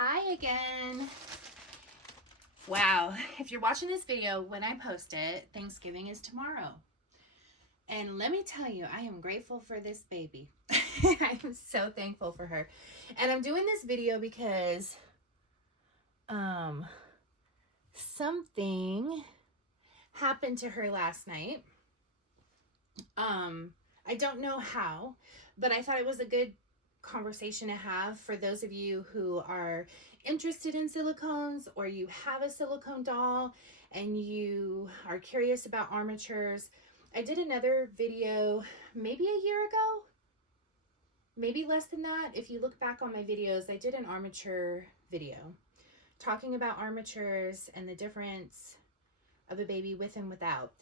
Hi again. Wow, if you're watching this video when I post it, Thanksgiving is tomorrow. And let me tell you, I am grateful for this baby. I'm so thankful for her. And I'm doing this video because something happened to her last night. I don't know how, but I thought it was a good conversation to have for those of you who are interested in silicones, or you have a silicone doll and you are curious about armatures. I did another video maybe a year ago, maybe less than that. If you look back on my videos, I did an armature video talking about armatures and the difference of a baby with and without.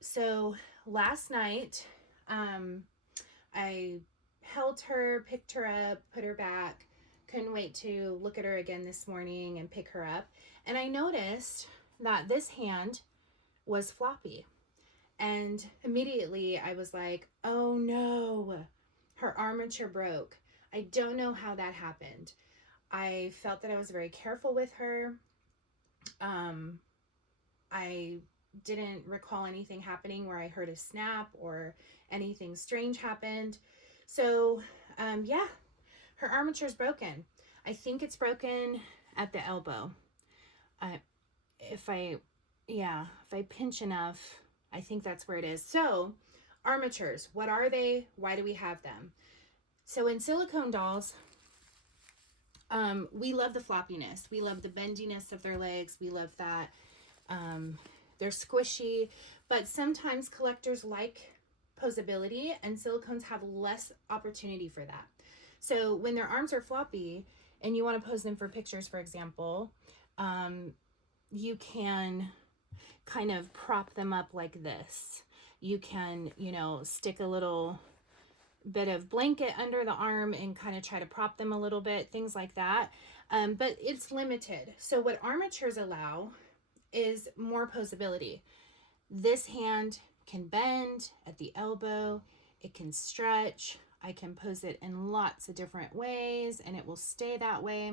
So last night, I held her, picked her up, put her back. Couldn't wait to look at her again this morning and pick her up. And I noticed that this hand was floppy. And immediately I was like, oh no, her armature broke. I don't know how that happened. I felt that I was very careful with her. I didn't recall anything happening where I heard a snap or anything strange happened. So, yeah, her armature's broken. I think it's broken at the elbow. If I pinch enough, I think that's where it is. So, armatures, what are they? Why do we have them? So in silicone dolls, we love the floppiness. We love the bendiness of their legs. We love that. They're squishy, but sometimes collectors like posability, and silicones have less opportunity for that. So when their arms are floppy and you want to pose them for pictures, for example, you can kind of prop them up like this. You can, stick a little bit of blanket under the arm and kind of try to prop them a little bit, things like that. But it's limited. So what armatures allow is more posability. This hand can bend at the elbow, it can stretch, I can pose it in lots of different ways and it will stay that way.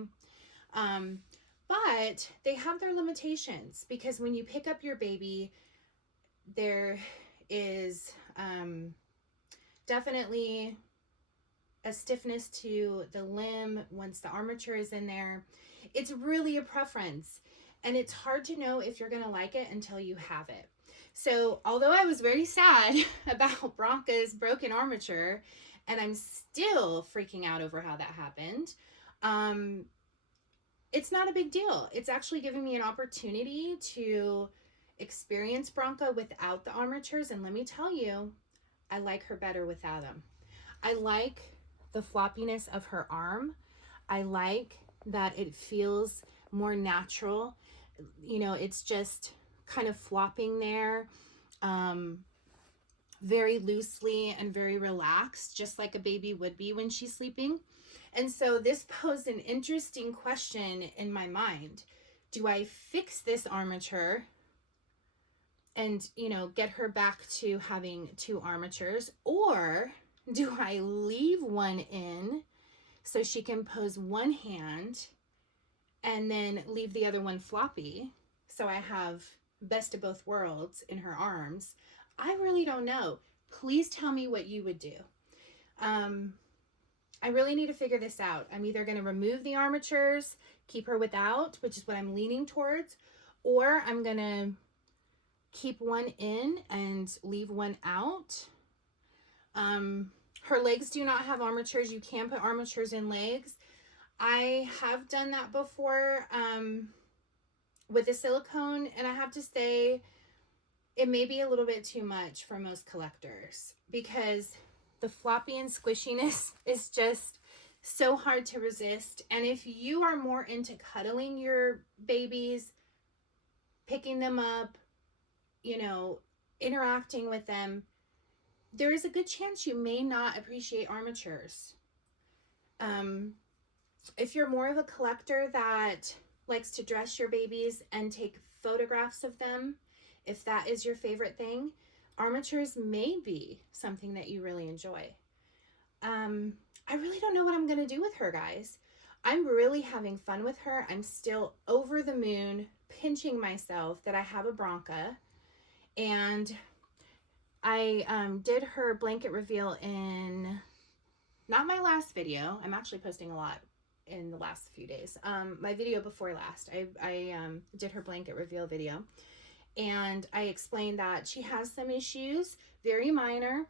But they have their limitations, because when you pick up your baby, there is definitely a stiffness to the limb once the armature is in there. It's really a preference, and it's hard to know if you're going to like it until you have it. So although I was very sad about Bronca's broken armature, and I'm still freaking out over how that happened, it's not a big deal. It's actually giving me an opportunity to experience Bronca without the armatures. And let me tell you, I like her better without them. I like the floppiness of her arm. I like that it feels more natural. It's just kind of flopping there, very loosely and very relaxed, just like a baby would be when she's sleeping. And so this posed an interesting question in my mind. Do I fix this armature and, get her back to having two armatures? Or do I leave one in so she can pose one hand and then leave the other one floppy, so I have best of both worlds in her arms? I really don't know. Please tell me what you would do. I really need to figure this out. I'm either going to remove the armatures, keep her without, which is what I'm leaning towards, or I'm going to keep one in and leave one out. Her legs do not have armatures. You can put armatures in legs. I have done that before with a silicone, and I have to say it may be a little bit too much for most collectors, because the floppy and squishiness is just so hard to resist. And if you are more into cuddling your babies, picking them up, interacting with them, there is a good chance you may not appreciate armatures. If you're more of a collector that likes to dress your babies and take photographs of them, if that is your favorite thing, armatures may be something that you really enjoy. I really don't know what I'm going to do with her, guys. I'm really having fun with her. I'm still over the moon, pinching myself that I have a bronca. And I did her blanket reveal in, not my last video. I'm actually posting a lot in the last few days. My video before last, I did her blanket reveal video. And I explained that she has some issues, very minor.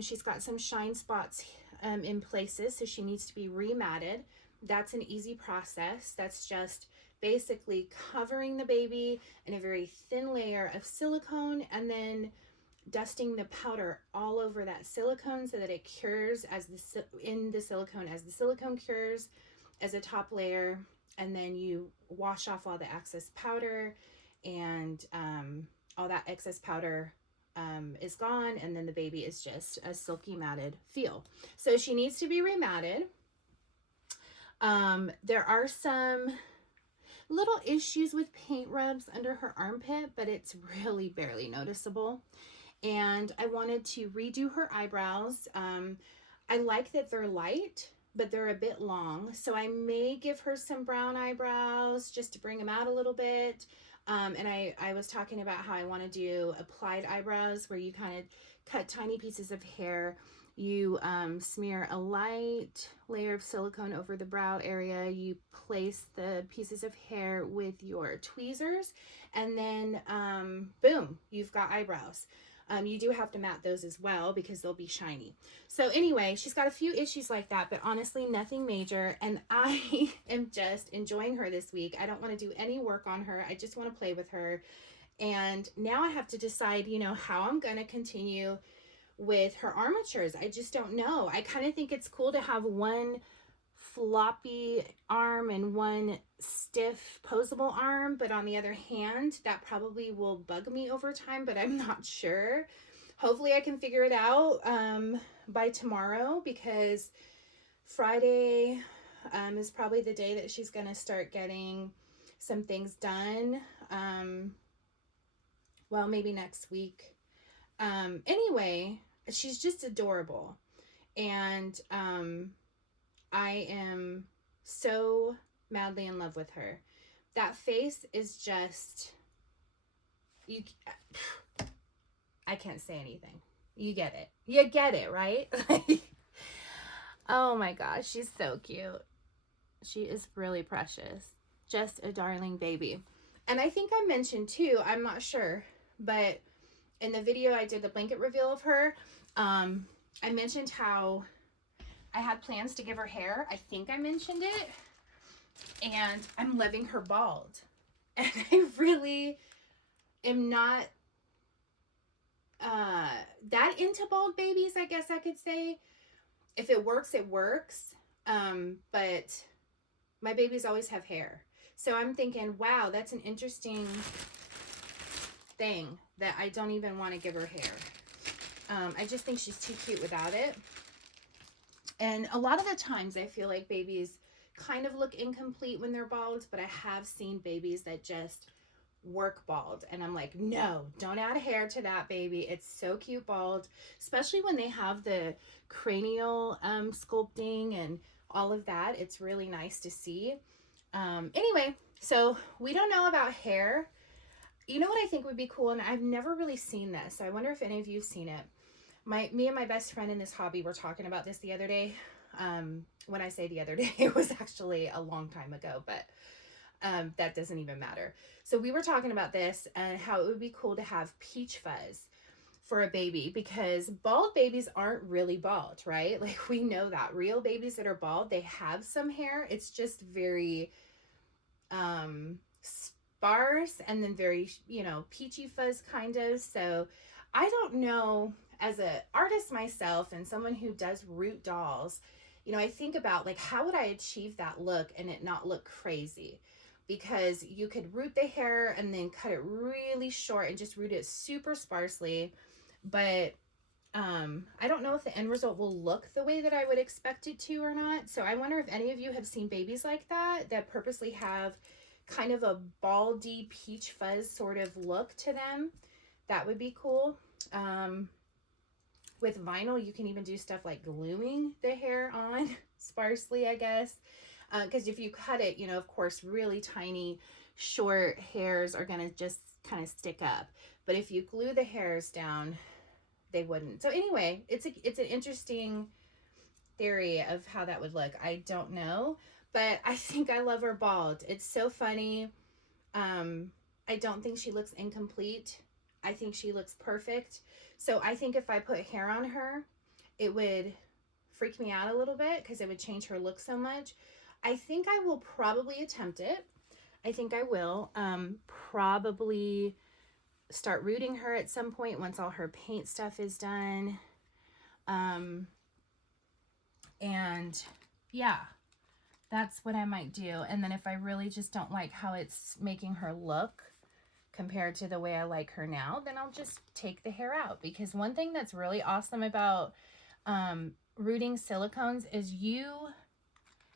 She's got some shine spots in places, so she needs to be rematted. That's an easy process. That's just basically covering the baby in a very thin layer of silicone and then dusting the powder all over that silicone so that it cures as in the silicone as the silicone cures as a top layer, and then you wash off all the excess powder, and all that excess powder is gone, and then the baby is just a silky matted feel. So she needs to be rematted. There are some little issues with paint rubs under her armpit, but it's really barely noticeable. And I wanted to redo her eyebrows. I like that they're light, but they're a bit long. So I may give her some brown eyebrows just to bring them out a little bit. And I was talking about how I want to do applied eyebrows, where you kind of cut tiny pieces of hair. You smear a light layer of silicone over the brow area. You place the pieces of hair with your tweezers, and then boom, you've got eyebrows. You do have to mat those as well because they'll be shiny. So anyway, she's got a few issues like that, but honestly, nothing major. And I am just enjoying her this week. I don't want to do any work on her. I just want to play with her. And now I have to decide, you know, how I'm going to continue with her armatures. I just don't know. I kind of think it's cool to have one floppy arm and one stiff posable arm, but on the other hand, that probably will bug me over time, but I'm not sure. Hopefully I can figure it out by tomorrow, because Friday is probably the day that she's going to start getting some things done. Well, maybe next week. Anyway, she's just adorable. And I am so madly in love with her. That face is just, I can't say anything. You get it. You get it, right? Oh my gosh, she's so cute. She is really precious. Just a darling baby. And I think I mentioned too, I'm not sure, but in the video I did the blanket reveal of her, I mentioned how I had plans to give her hair. I think I mentioned it. And I'm loving her bald. And I really am not that into bald babies, I guess I could say. If it works, it works. But my babies always have hair. So I'm thinking, wow, that's an interesting thing that I don't even want to give her hair. I just think she's too cute without it. And a lot of the times I feel like babies kind of look incomplete when they're bald, but I have seen babies that just work bald. And I'm like, no, don't add hair to that baby. It's so cute bald, especially when they have the cranial sculpting and all of that. It's really nice to see. Anyway, so we don't know about hair. You know what I think would be cool? And I've never really seen this. So I wonder if any of you have seen it. Me and my best friend in this hobby were talking about this the other day. When I say the other day, it was actually a long time ago, but that doesn't even matter. So we were talking about this and how it would be cool to have peach fuzz for a baby, because bald babies aren't really bald, right? Like, we know that real babies that are bald, they have some hair. It's just very sparse and then very, you know, peachy fuzz kind of. So I don't know, as an artist myself and someone who does root dolls, you know, I think about, like, how would I achieve that look and it not look crazy? Because you could root the hair and then cut it really short and just root it super sparsely. But I don't know if the end result will look the way that I would expect it to or not. So I wonder if any of you have seen babies like that, that purposely have kind of a baldy peach fuzz sort of look to them. That would be cool. With vinyl, you can even do stuff like gluing the hair on sparsely, I guess. Because if you cut it, you know, of course, really tiny, short hairs are going to just kind of stick up. But if you glue the hairs down, they wouldn't. So anyway, it's an interesting theory of how that would look. I don't know, but I think I love her bald. It's so funny. I don't think she looks incomplete. I think she looks perfect. So I think if I put hair on her, it would freak me out a little bit because it would change her look so much. I think I will probably attempt it. I think I will probably start rooting her at some point once all her paint stuff is done. And yeah, that's what I might do. And then if I really just don't like how it's making her look compared to the way I like her now, then I'll just take the hair out. Because one thing that's really awesome about rooting silicones is you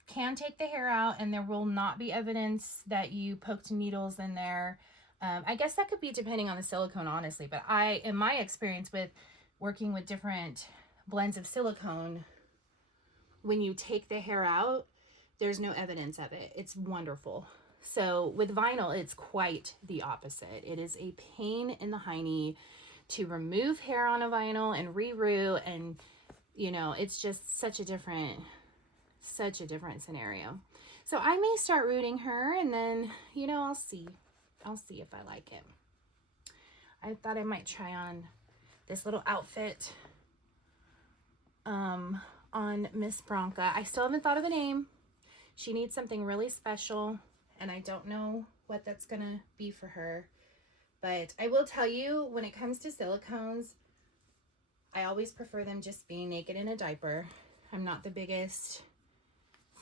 can take the hair out and there will not be evidence that you poked needles in there. I guess that could be depending on the silicone, honestly, but in my experience with working with different blends of silicone, when you take the hair out, there's no evidence of it. It's wonderful. So with vinyl, it's quite the opposite. It is a pain in the hiney to remove hair on a vinyl and re-root, and you know, it's just such a different scenario. So I may start rooting her, and then, you know, I'll see if I like it. I thought I might try on this little outfit on Miss Bronca. I still haven't thought of a name. She needs something really special, and I don't know what that's gonna be for her. But I will tell you, when it comes to silicones, I always prefer them just being naked in a diaper. I'm not the biggest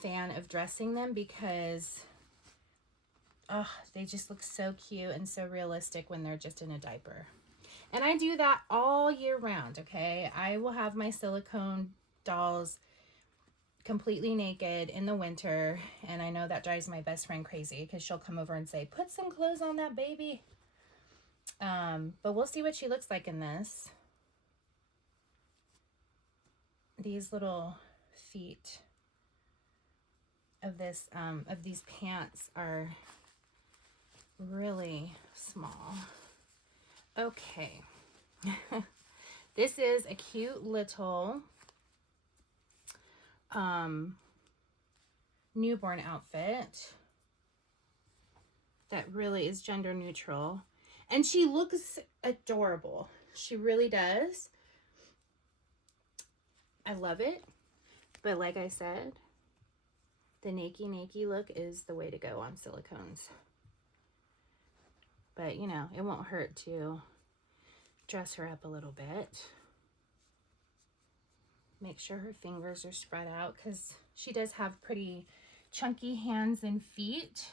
fan of dressing them because they just look so cute and so realistic when they're just in a diaper. And I do that all year round, okay? I will have my silicone dolls completely naked in the winter, and I know that drives my best friend crazy because she'll come over and say, put some clothes on that baby. But we'll see what she looks like in this. These little feet of these pants are really small. Okay. This is a cute little newborn outfit that really is gender neutral, and she looks adorable. She really does. I love it, but like I said, the naked look is the way to go on silicones. But you know, it won't hurt to dress her up a little bit. Make sure her fingers are spread out because she does have pretty chunky hands and feet.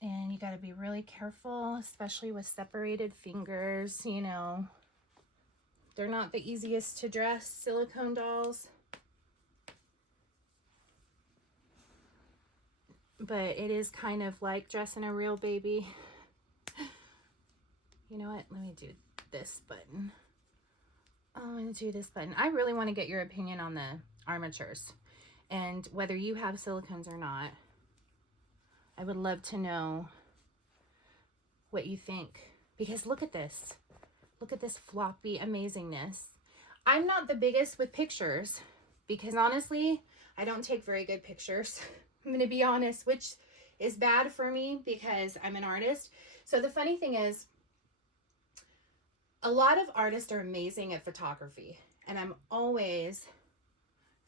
And you got to be really careful, especially with separated fingers. You know, they're not the easiest to dress, silicone dolls. But it is kind of like dressing a real baby. You know what? Let me do this button. I'm going to do this button. I really want to get your opinion on the armatures and whether you have silicones or not. I would love to know what you think, because look at this. Look at this floppy amazingness. I'm not the biggest with pictures because honestly, I don't take very good pictures. I'm going to be honest, which is bad for me because I'm an artist. So the funny thing is, a lot of artists are amazing at photography, and I'm always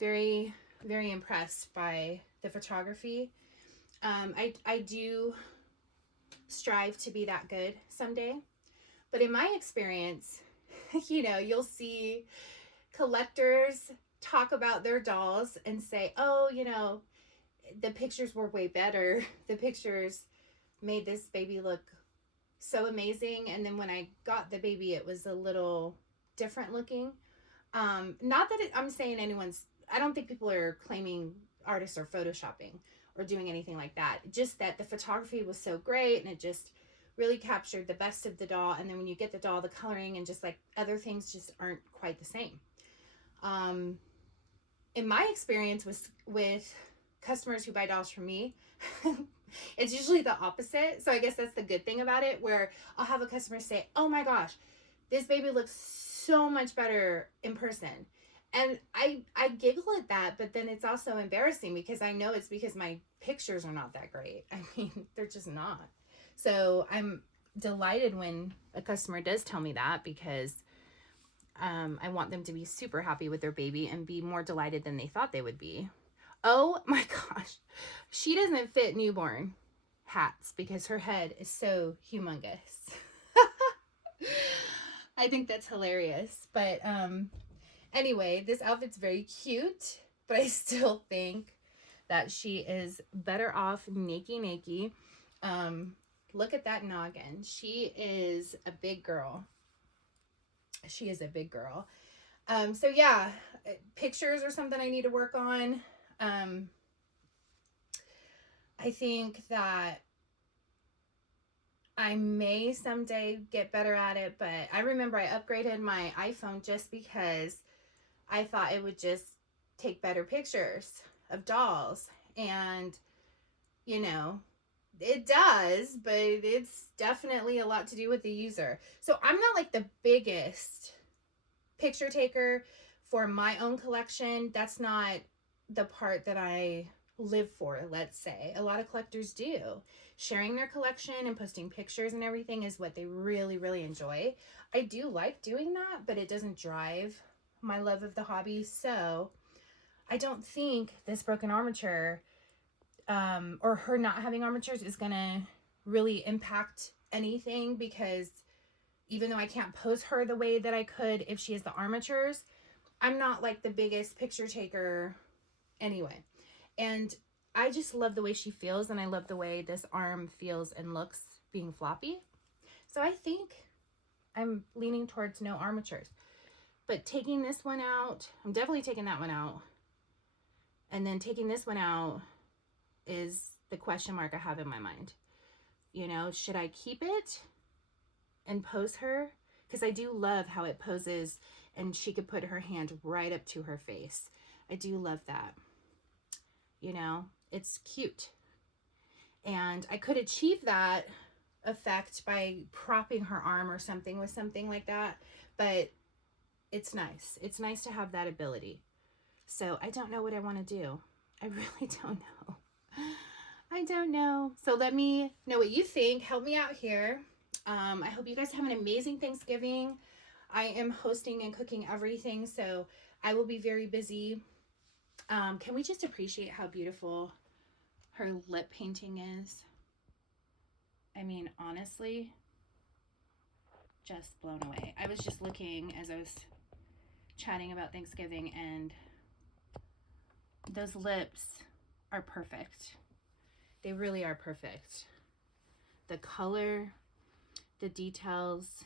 very, very impressed by the photography. I do strive to be that good someday, but in my experience, you know, you'll see collectors talk about their dolls and say, oh, you know, the pictures were way better. The pictures made this baby look so amazing, and then when I got the baby, it was a little different looking. Not that I'm saying I don't think people are claiming artists are photoshopping or doing anything like that. Just that the photography was so great and it just really captured the best of the doll. And then when you get the doll, the coloring and just like other things just aren't quite the same. In my experience with customers who buy dolls from me, it's usually the opposite. So I guess that's the good thing about it, where I'll have a customer say, oh my gosh, this baby looks so much better in person. And I giggle at that, but then it's also embarrassing because I know it's because my pictures are not that great. I mean, they're just not. So I'm delighted when a customer does tell me that, because I want them to be super happy with their baby and be more delighted than they thought they would be. Oh my gosh. She doesn't fit newborn hats because her head is so humongous. I think that's hilarious. But anyway, this outfit's very cute, but I still think that she is better off naked. Look at that noggin. She is a big girl. She is a big girl. So yeah, pictures are something I need to work on. I think that I may someday get better at it, but I remember I upgraded my iPhone just because I thought it would just take better pictures of dolls. And, you know, it does, but it's definitely a lot to do with the user. So I'm not like the biggest picture taker for my own collection. That's not the part that I live for, let's say. A lot of collectors do. Sharing their collection and posting pictures and everything is what they really, really enjoy. I do like doing that, but it doesn't drive my love of the hobby. So I don't think this broken armature or her not having armatures is gonna really impact anything, because even though I can't pose her the way that I could if she has the armatures, I'm not like the biggest picture taker anyway. And I just love the way she feels, and I love the way this arm feels and looks being floppy. So I think I'm leaning towards no armatures. But taking this one out, I'm definitely taking that one out. And then taking this one out is the question mark I have in my mind. You know, should I keep it and pose her? Because I do love how it poses and she could put her hand right up to her face. I do love that. You know, it's cute. And I could achieve that effect by propping her arm or something with something like that. But it's nice. It's nice to have that ability. So I don't know what I want to do. I really don't know. I don't know. So let me know what you think. Help me out here. I hope you guys have an amazing Thanksgiving. I am hosting and cooking everything, so I will be very busy. Can we just appreciate how beautiful her lip painting is? I mean, honestly, just blown away. I was just looking as I was chatting about Thanksgiving, and those lips are perfect. They really are perfect. The color, the details,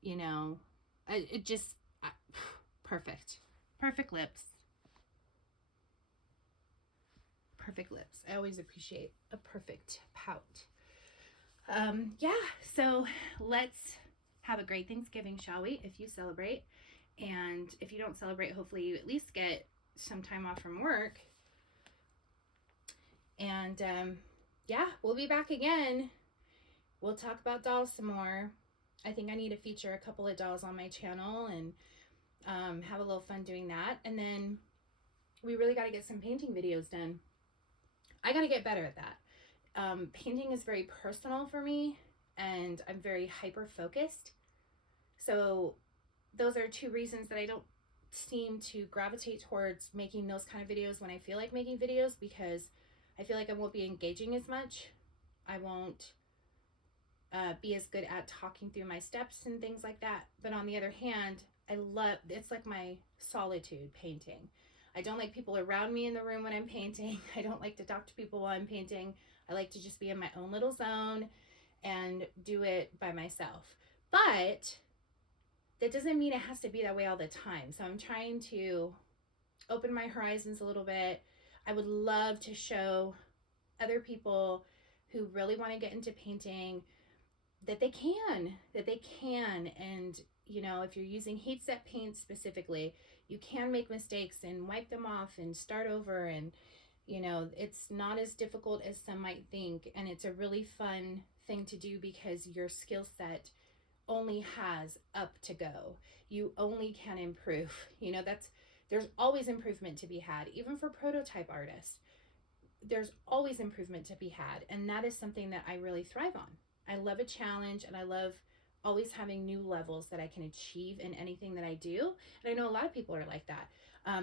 you know, it just, perfect. Perfect lips. Perfect lips. I always appreciate a perfect pout. Yeah, so let's have a great Thanksgiving, shall we? If you celebrate. And if you don't celebrate, hopefully you at least get some time off from work. And yeah, we'll be back again. We'll talk about dolls some more. I think I need to feature a couple of dolls on my channel and have a little fun doing that. And then we really got to get some painting videos done. I got to get better at that. Painting is very personal for me, and I'm very hyper focused. So those are two reasons that I don't seem to gravitate towards making those kind of videos when I feel like making videos, because I feel like I won't be engaging as much. I won't be as good at talking through my steps and things like that. But on the other hand, it's like my solitude painting. I don't like people around me in the room when I'm painting. I don't like to talk to people while I'm painting. I like to just be in my own little zone and do it by myself. But that doesn't mean it has to be that way all the time. So I'm trying to open my horizons a little bit. I would love to show other people who really want to get into painting that they can. And, you know, if you're using heat set paints specifically, you can make mistakes and wipe them off and start over. And, you know, it's not as difficult as some might think. And it's a really fun thing to do because your skill set only has up to go. You only can improve. You know, there's always improvement to be had, even for prototype artists. There's always improvement to be had, and that is something that I really thrive on. I love a challenge, and I love always having new levels that I can achieve in anything that I do. And I know a lot of people are like that.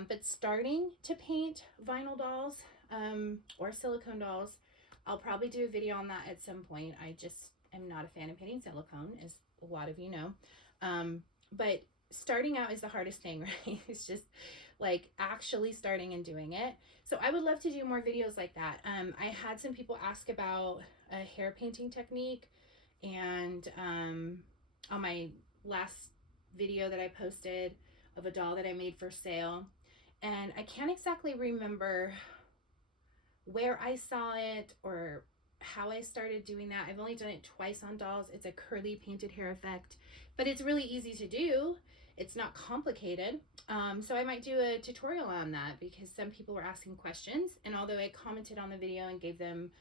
But starting to paint vinyl dolls or silicone dolls, I'll probably do a video on that at some point. I just am not a fan of painting silicone, as a lot of you know. But starting out is the hardest thing, right? It's just like actually starting and doing it. So I would love to do more videos like that. I had some people ask about a hair painting technique, and on my last video that I posted of a doll that I made for sale, and I can't exactly remember where I saw it or how I started doing that. I've only done it twice on dolls. It's a curly painted hair effect, but it's really easy to do. It's not complicated. So I might do a tutorial on that because some people were asking questions, and although I commented on the video and gave them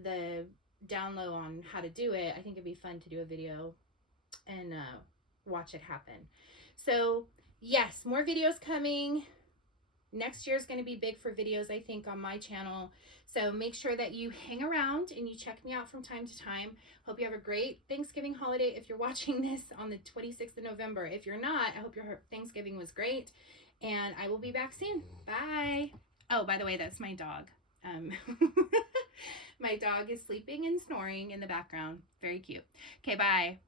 the down low on how to do it, I think it'd be fun to do a video and watch it happen. So yes, more videos coming. Next year is going to be big for videos, I think, on my channel. So make sure that you hang around and you check me out from time to time. Hope you have a great Thanksgiving holiday if you're watching this on the 26th of November. If you're not, I hope your Thanksgiving was great. And I will be back soon. Bye. Oh, by the way, that's my dog. My dog is sleeping and snoring in the background. Very cute. Okay, bye.